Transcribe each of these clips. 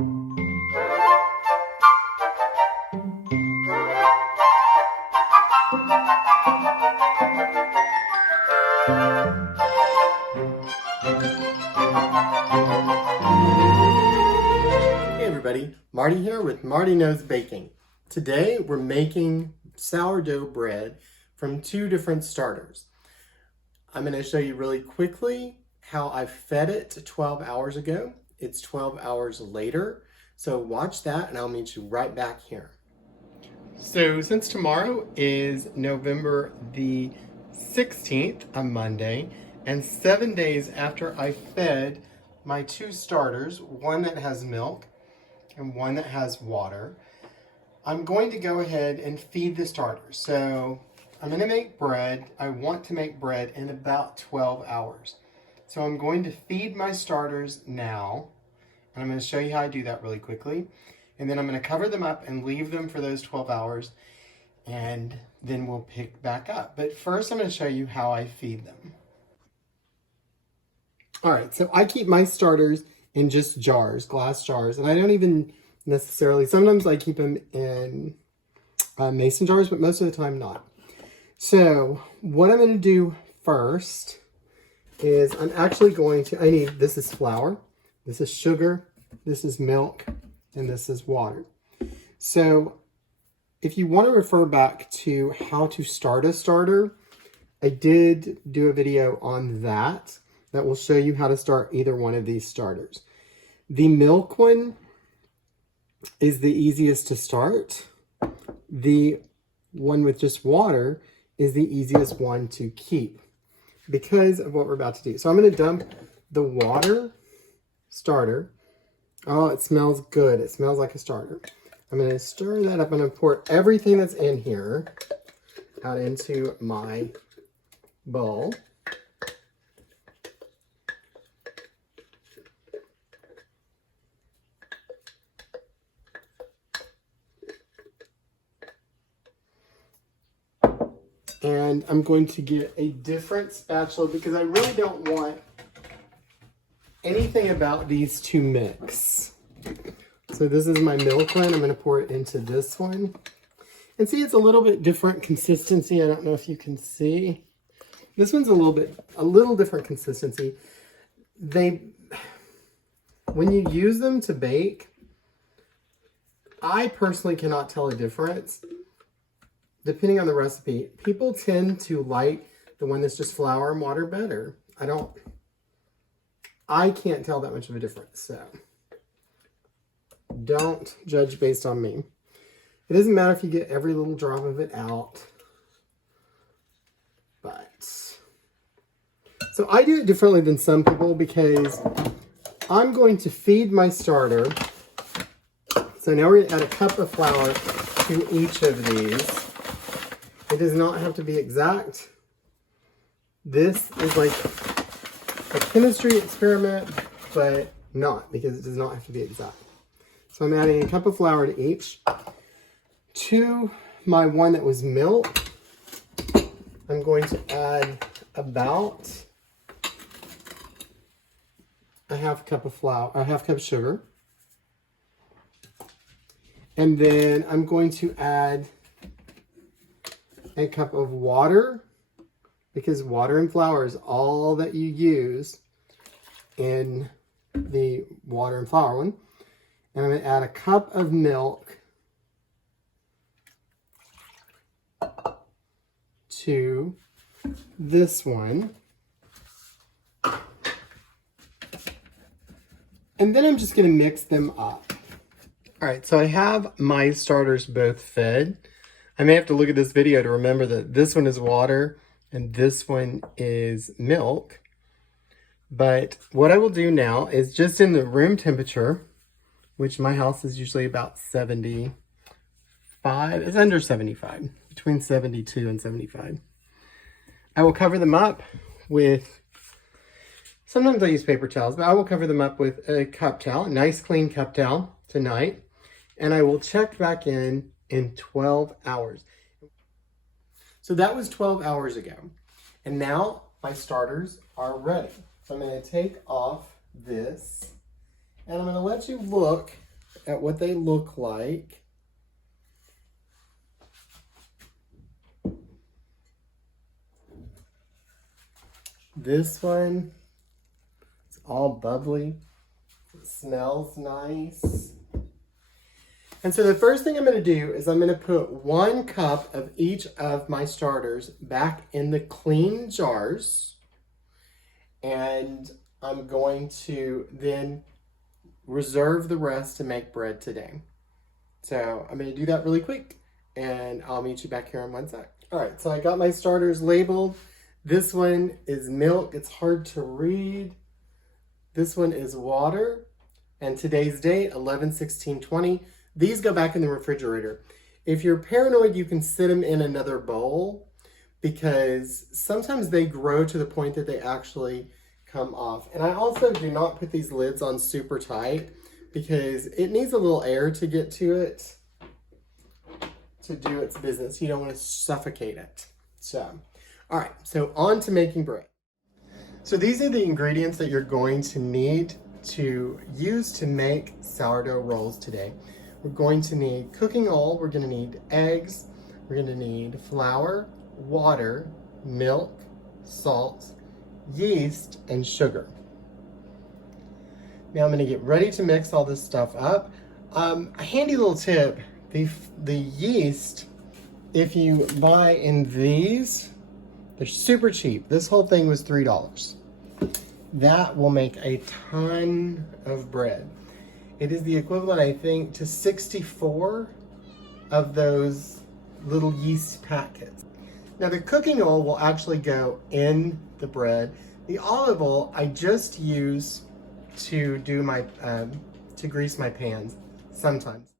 Hey everybody, Marty here with Marty Knows Baking. Today we're making sourdough bread from two different starters. I'm going to show you really quickly how I fed it 12 hours ago. It's 12 hours later, so watch that and I'll meet you right back here. So since tomorrow is November the 16th, a Monday, and 7 days after I fed my two starters, one that has milk and one that has water, I'm going to go ahead and feed the starters. So I'm going to make bread. I want to make bread in about 12 hours. So I'm going to feed my starters now, and I'm going to show you how I do that really quickly. And then I'm going to cover them up and leave them for those 12 hours, and then we'll pick back up. But first I'm going to show you how I feed them. All right, so I keep my starters in just jars, glass jars, and I don't even necessarily, sometimes I keep them in mason jars, but most of the time not. So what I'm going to do first is I'm actually going to, this is flour, this is sugar, this is milk, and this is water. So if you want to refer back to how to start a starter, I did do a video on that will show you how to start either one of these starters. The milk one is the easiest to start. The one with just water is the easiest one to keep because of what we're about to do. So I'm going to dump the water starter. Oh, it smells good. It smells like a starter. I'm going to stir that up and I'm going to pour everything that's in here out into my bowl. And I'm going to get a different spatula because I really don't want anything about these to mix. So this is my milk one. I'm going to pour it into this one. And see, it's a little bit different consistency. I don't know if you can see. This one's a little different consistency. When you use them to bake, I personally cannot tell a difference. Depending on the recipe, people tend to like the one that's just flour and water better. I can't tell that much of a difference, so don't judge based on me. It doesn't matter if you get every little drop of it out, so I do it differently than some people because I'm going to feed my starter. So now we're going to add a cup of flour to each of these. It does not have to be exact. This is like a chemistry experiment, but not, because it does not have to be exact. So I'm adding a cup of flour to each. To my one that was milk, I'm going to add about a half cup of flour, or a half cup of sugar. And then I'm going to add a cup of water, because water and flour is all that you use in the water and flour one. And I'm going to add a cup of milk to this one. And then I'm just going to mix them up. All right, so I have my starters both fed. I may have to look at this video to remember that this one is water and this one is milk. But what I will do now is just in the room temperature, which my house is usually about 75. It's under 75, between 72 and 75. I will cover them up with, sometimes I use paper towels, but I will cover them up with a cup towel, a nice clean cup towel tonight. And I will check back in 12 hours. So that was 12 hours ago. And now my starters are ready. So I'm going to take off this and I'm going to let you look at what they look like. This one is all bubbly. It smells nice. And so the first thing I'm going to do is I'm going to put 1 cup of each of my starters back in the clean jars. And I'm going to then reserve the rest to make bread today. So I'm going to do that really quick and I'll meet you back here in 1 sec. All right, so I got my starters labeled. This one is milk. It's hard to read. This one is water. And today's date, 11/16/20. These go back in the refrigerator. If you're paranoid, you can sit them in another bowl because sometimes they grow to the point that they actually come off. And I also do not put these lids on super tight because it needs a little air to get to it to do its business. You don't want to suffocate it. So, all right, so on to making bread. So these are the ingredients that you're going to need to use to make sourdough rolls today. We're going to need cooking oil, we're going to need eggs, we're going to need flour, water, milk, salt, yeast, and sugar. Now I'm going to get ready to mix all this stuff up. A handy little tip, the yeast, if you buy in these, they're super cheap. This whole thing was $3. That will make a ton of bread. It is the equivalent, I think, to 64 of those little yeast packets. Now the cooking oil will actually go in the bread. The olive oil I just use to do my, to grease my pans sometimes.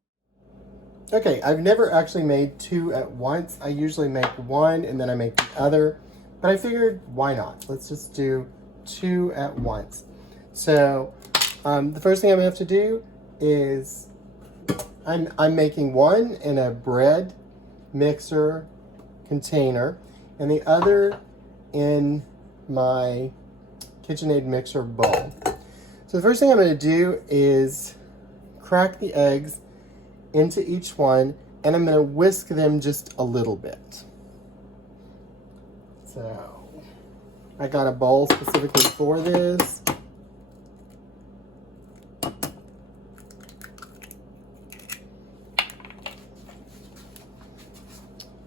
Okay, I've never actually made 2 at once. I usually make 1 and then I make the other, but I figured why not? Let's just do 2 at once. So the first thing I'm gonna have to do is I'm making 1 in a bread mixer container and the other in my KitchenAid mixer bowl. So the first thing I'm going to do is crack the eggs into each one and I'm going to whisk them just a little bit. So I got a bowl specifically for this.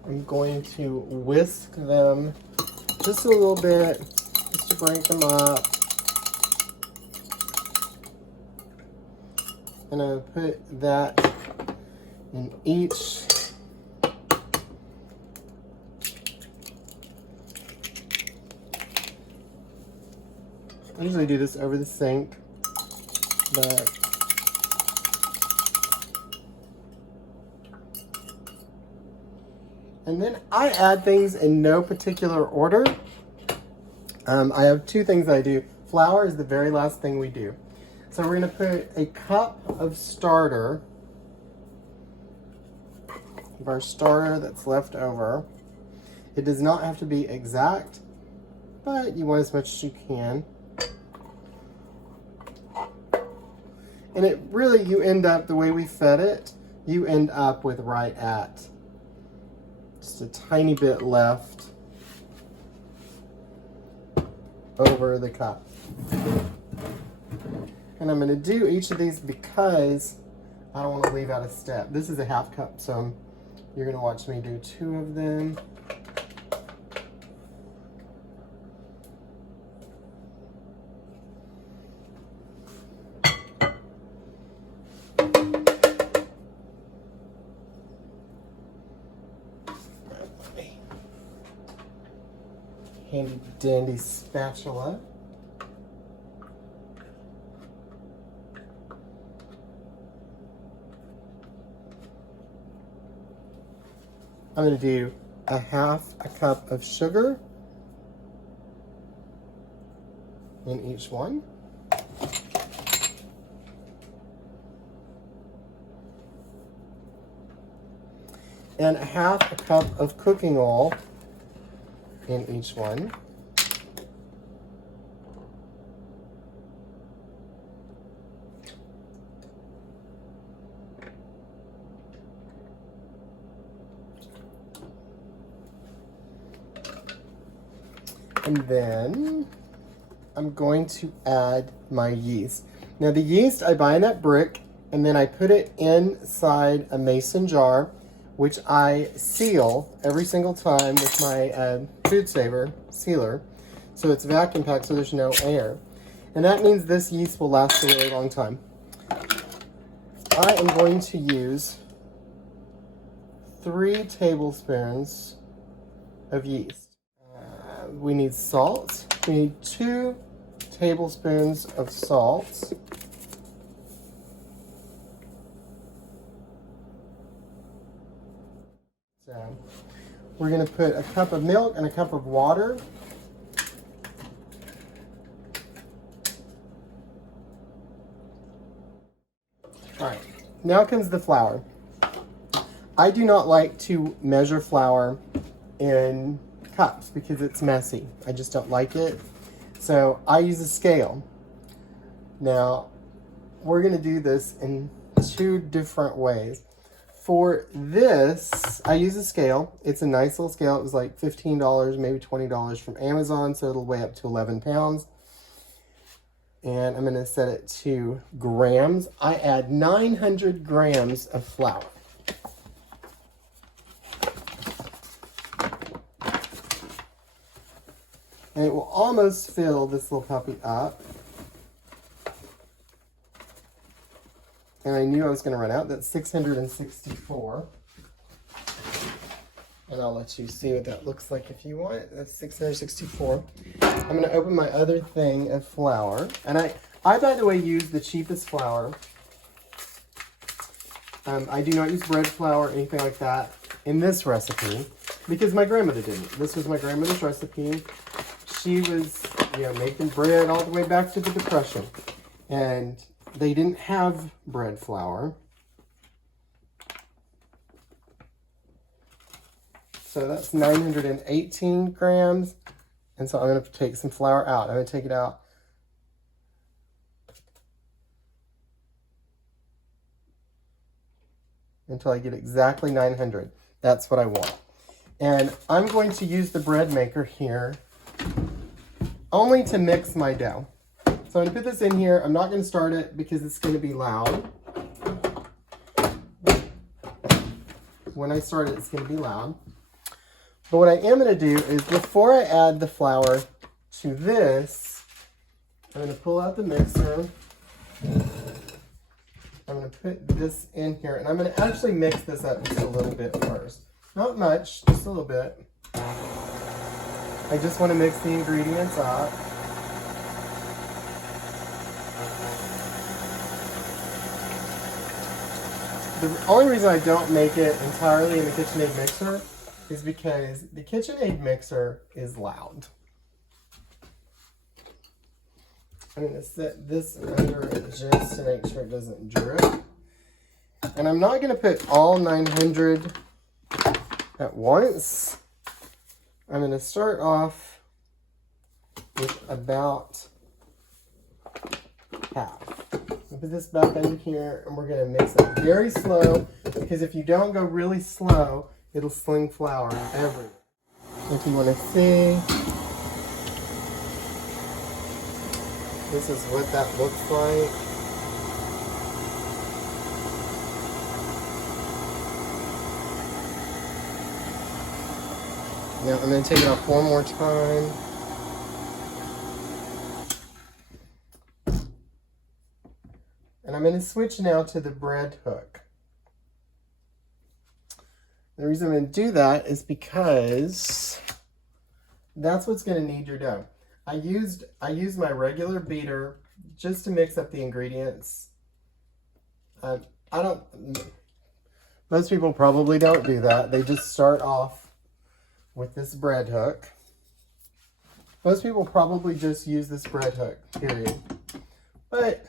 I'm going to whisk them just a little bit, just to break them up. And I'll put that in each. I usually do this over the sink, but and then I add things in no particular order. I have 2 things I do. Flour is the very last thing we do. So we're going to put a cup of starter, of our starter that's left over. It does not have to be exact, but you want as much as you can. And it really, you end up, the way we fed it, you end up with right at just a tiny bit left over the cup. And I'm going to do each of these because I don't want to leave out a step. This is a half cup, so you're going to watch me do 2 of them. Handy dandy spatula. I'm going to do a half a cup of sugar in each one. And a half a cup of cooking oil in each one. And then I'm going to add my yeast. Now the yeast I buy in that brick, and then I put it inside a mason jar, which I seal every single time with my food saver sealer. So it's vacuum packed so there's no air. And that means this yeast will last a really long time. I am going to use 3 tablespoons of yeast. We need salt. We need 2 tablespoons of salt. So we're going to put a cup of milk and a cup of water. All right, now comes the flour. I do not like to measure flour in cups because it's messy. I just don't like it. So I use a scale. Now, we're going to do this in 2 different ways. For this, I use a scale. It's a nice little scale. It was like $15, maybe $20 from Amazon, so it'll weigh up to 11 pounds. And I'm going to set it to grams. I add 900 grams of flour. And it will almost fill this little puppy up. And I knew I was going to run out. That's 664. And I'll let you see what that looks like if you want. That's 664. I'm going to open my other thing of flour. And I by the way, use the cheapest flour. I do not use bread flour or anything like that in this recipe because my grandmother didn't. This was my grandmother's recipe. She was, making bread all the way back to the Depression. And they didn't have bread flour. So that's 918 grams. And so I'm going to take some flour out. I'm going to take it out. Until I get exactly 900. That's what I want. And I'm going to use the bread maker here only to mix my dough. So I'm going to put this in here. I'm not going to start it because it's going to be loud. When I start it, it's going to be loud. But what I am going to do is before I add the flour to this, I'm going to pull out the mixer. I'm going to put this in here. And I'm going to actually mix this up just a little bit first. Not much, just a little bit. I just want to mix the ingredients up. The only reason I don't make it entirely in the KitchenAid mixer is because the KitchenAid mixer is loud. I'm going to set this under it just to make sure it doesn't drip. And I'm not going to put all 900 at once. I'm going to start off with about half. I'll put this back under here and we're going to mix it very slow because if you don't go really slow, it'll sling flour everywhere. If you want to see, this is what that looks like. Now I'm going to take it off one more time. And I'm going to switch now to the bread hook. The reason I'm going to do that is because that's what's going to knead your dough. I used my regular beater just to mix up the ingredients. Most people probably don't do that. They just start off with this bread hook. Most people probably just use this bread hook, period. But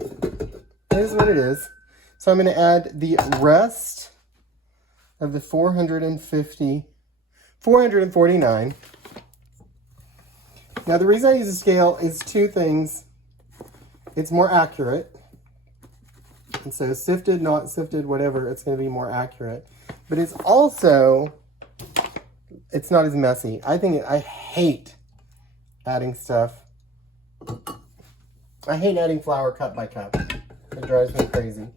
it is what it is. So I'm going to add the rest of the 449. Now the reason I use a scale is 2 things. It's more accurate. And so sifted, not sifted, whatever, it's going to be more accurate. But it's also, it's not as messy. I hate adding stuff. I hate adding flour cup by cup. It drives me crazy.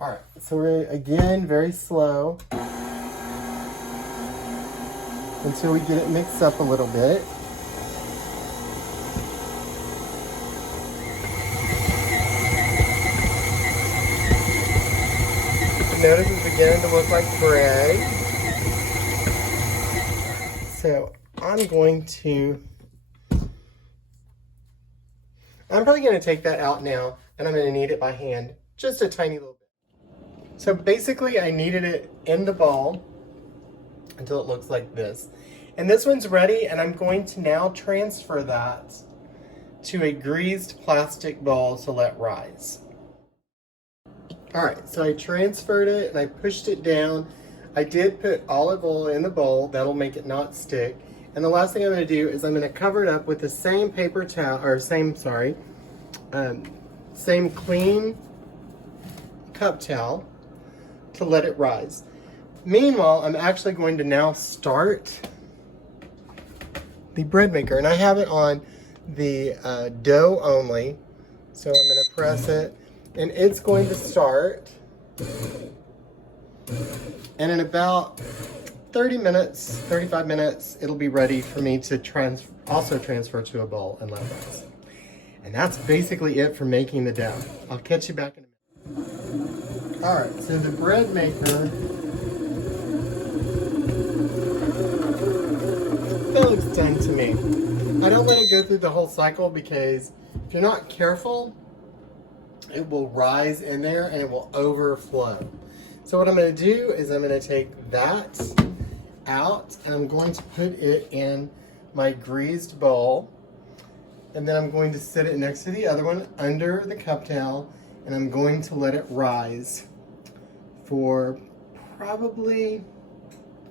All right, so we're, again, very slow until we get it mixed up a little bit. Notice it's beginning to look like bread. So I'm probably going to take that out now, and I'm going to knead it by hand, just a tiny little bit. So basically I kneaded it in the bowl until it looks like this. And this one's ready, and I'm going to now transfer that to a greased plastic bowl to let rise. All right, so I transferred it and I pushed it down. I did put olive oil in the bowl. That'll make it not stick. And the last thing I'm going to do is I'm going to cover it up with the same paper towel, or same clean cup towel to let it rise. Meanwhile, I'm actually going to now start the bread maker, and I have it on the dough only. So I'm going to press it, and it's going to start. And in about 30 minutes, 35 minutes, it'll be ready for me to also transfer to a bowl and let rise. And that's basically it for making the dough. I'll catch you back in a minute. All right, so the bread maker, that looks done to me. I don't let it go through the whole cycle because if you're not careful, it will rise in there and it will overflow. So what I'm going to do is I'm going to take that out and I'm going to put it in my greased bowl, and then I'm going to sit it next to the other one under the cup towel, and I'm going to let it rise for probably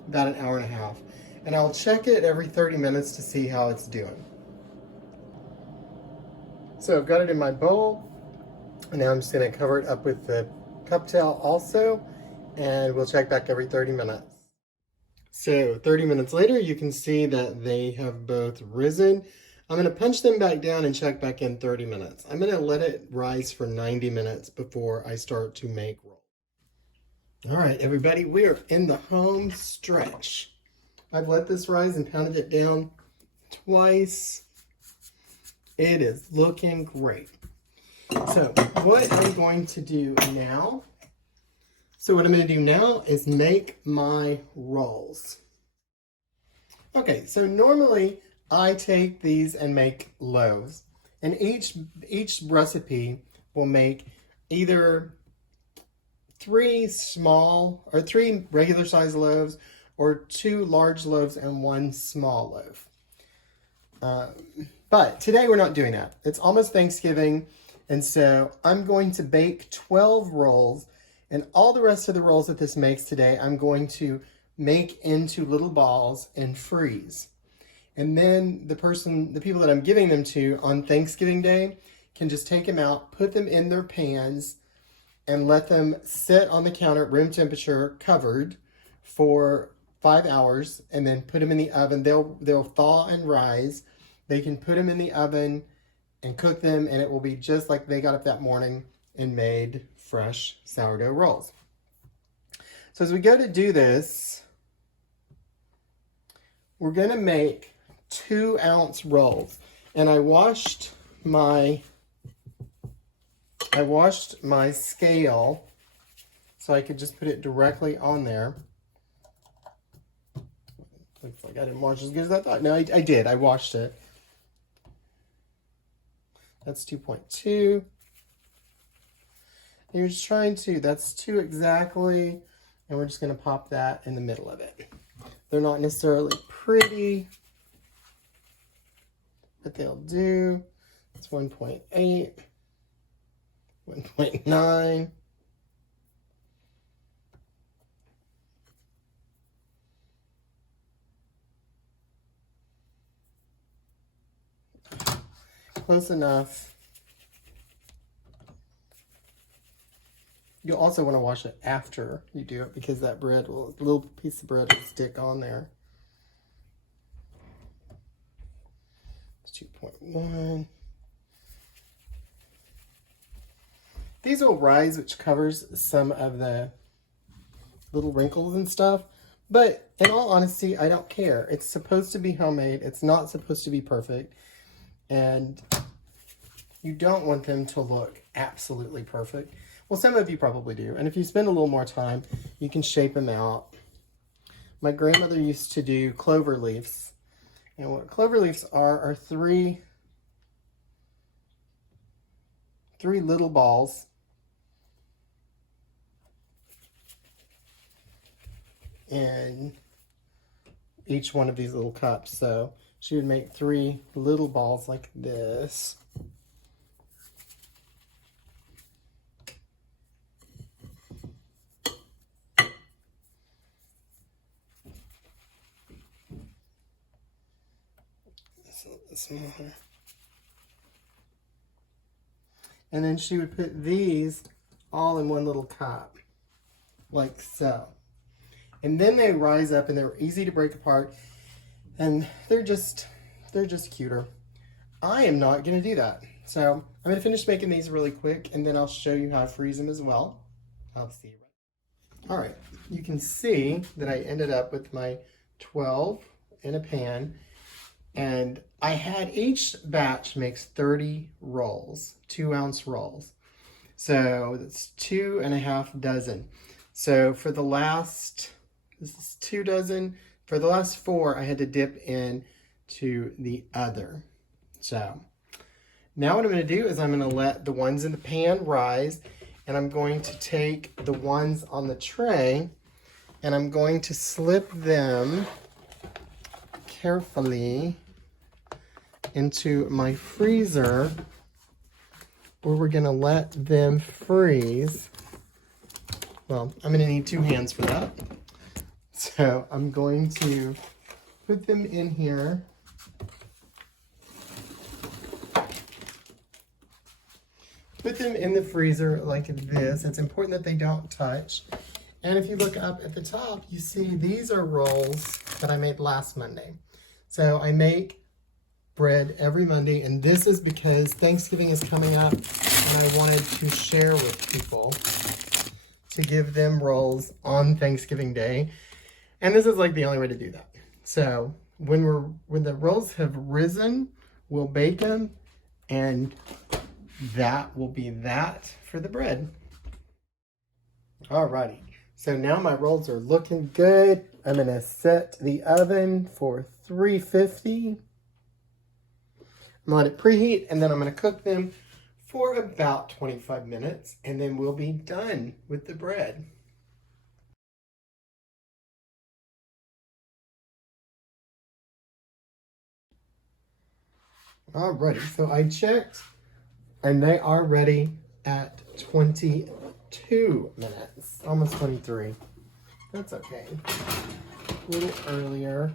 about an hour and a half, and I'll check it every 30 minutes to see how it's doing. So I've got it in my bowl, and now I'm just going to cover it up with the cup towel also, and we'll check back every 30 minutes. So 30 minutes later, you can see that they have both risen. I'm going to punch them back down and check back in 30 minutes. I'm going to let it rise for 90 minutes before I start to make rolls. All right, everybody, we are in the home stretch. I've let this rise and pounded it down twice. It is looking great. So what I'm going to do now is make my rolls. Okay, so normally I take these and make loaves, and each recipe will make either 3 regular size loaves or 2 large loaves and 1 small loaf. But today we're not doing that. It's almost Thanksgiving, and so I'm going to bake 12 rolls. And all the rest of the rolls that this makes today, I'm going to make into little balls and freeze. And then the people that I'm giving them to on Thanksgiving Day can just take them out, put them in their pans, and let them sit on the counter at room temperature covered for 5 hours, and then put them in the oven. They'll thaw and rise. They can put them in the oven and cook them, and it will be just like they got up that morning and made fresh sourdough rolls. So as we go to do this, we're going to make 2-ounce rolls. And I washed my scale so I could just put it directly on there. Looks like I didn't wash as good as I thought. No, I did. I washed it. That's 2.2. And you're just trying to, that's 2 exactly, and we're just going to pop that in the middle of it. They're not necessarily pretty, but they'll do. It's 1.8, 1.9. Close enough. You'll also want to wash it after you do it because that little piece of bread will stick on there. 2.1. These will rise, which covers some of the little wrinkles and stuff. But in all honesty, I don't care. It's supposed to be homemade. It's not supposed to be perfect. And you don't want them to look absolutely perfect. Well, some of you probably do. And if you spend a little more time, you can shape them out. My grandmother used to do clover leaves. And what clover leaves are three little balls. In each one of these little cups. So she would make 3 little balls like this. It's a little bit smaller. And then she would put these all in one little cup, like so. And then they rise up and they're easy to break apart, and they're just cuter. I am not going to do that. So I'm going to finish making these really quick, and then I'll show you how I freeze them as well. I'll see. All right, you can see that I ended up with my 12 in a pan, and I had each batch makes 30 rolls, 2-ounce rolls. So that's 2.5 dozen. So for the last, this is 2 dozen. For the last 4, I had to dip in to the other. So now what I'm going to do is I'm going to let the ones in the pan rise, and I'm going to take the ones on the tray and I'm going to slip them carefully into my freezer, where we're going to let them freeze. Well, I'm going to need 2 hands for that. So I'm going to put them in here. Put them in the freezer like this. It's important that they don't touch. And if you look up at the top, you see these are rolls that I made last Monday. So I make bread every Monday, and this is because Thanksgiving is coming up and I wanted to share with people, to give them rolls on Thanksgiving Day. And this is like the only way to do that. So when the rolls have risen, we'll bake them, and that will be that for the bread. Alrighty, so now my rolls are looking good. I'm gonna set the oven for 350. I'm gonna let it preheat, and then I'm gonna cook them for about 25 minutes, and then we'll be done with the bread. Alrighty, so I checked, and they are ready at 22 minutes, almost 23. That's okay. A little earlier.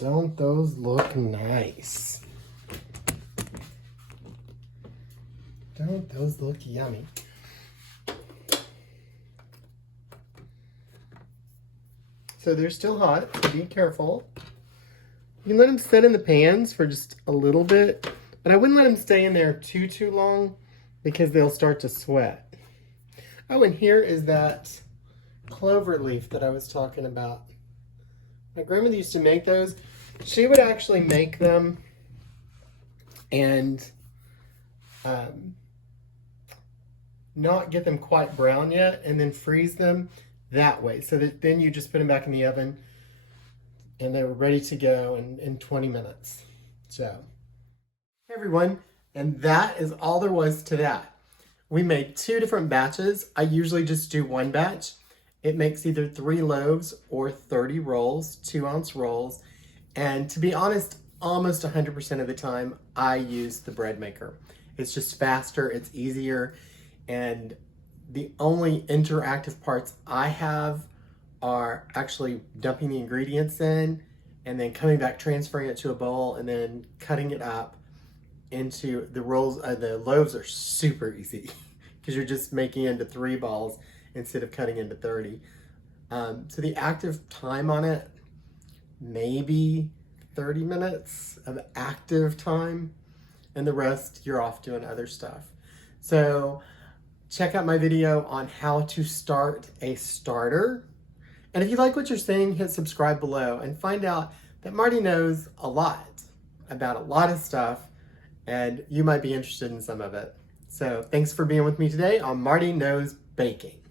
Don't those look nice? Don't those look yummy? So they're still hot, so be careful. You can let them sit in the pans for just a little bit, but I wouldn't let them stay in there too long because they'll start to sweat. Oh, and here is that clover leaf that I was talking about. My grandmother used to make those. She would actually make them and not get them quite brown yet, and then freeze them that way, so that then you just put them back in the oven and they were ready to go in 20 minutes. So, hey everyone, and that is all there was to that. We made 2 different batches. I usually just do 1 batch. It makes either 3 loaves or 30 rolls, 2-ounce rolls. And to be honest, almost 100% of the time, I use the bread maker. It's just faster, it's easier, and the only interactive parts I have are actually dumping the ingredients in and then coming back, transferring it to a bowl, and then cutting it up into the rolls. The loaves are super easy. because you're just making into 3 balls instead of cutting into 30. So the active time on it, maybe 30 minutes of active time, and the rest you're off doing other stuff. So check out my video on how to start a starter. And if you like what you're seeing, hit subscribe below and find out that Marty knows a lot about a lot of stuff, and you might be interested in some of it. So thanks for being with me today on Marty Knows Baking.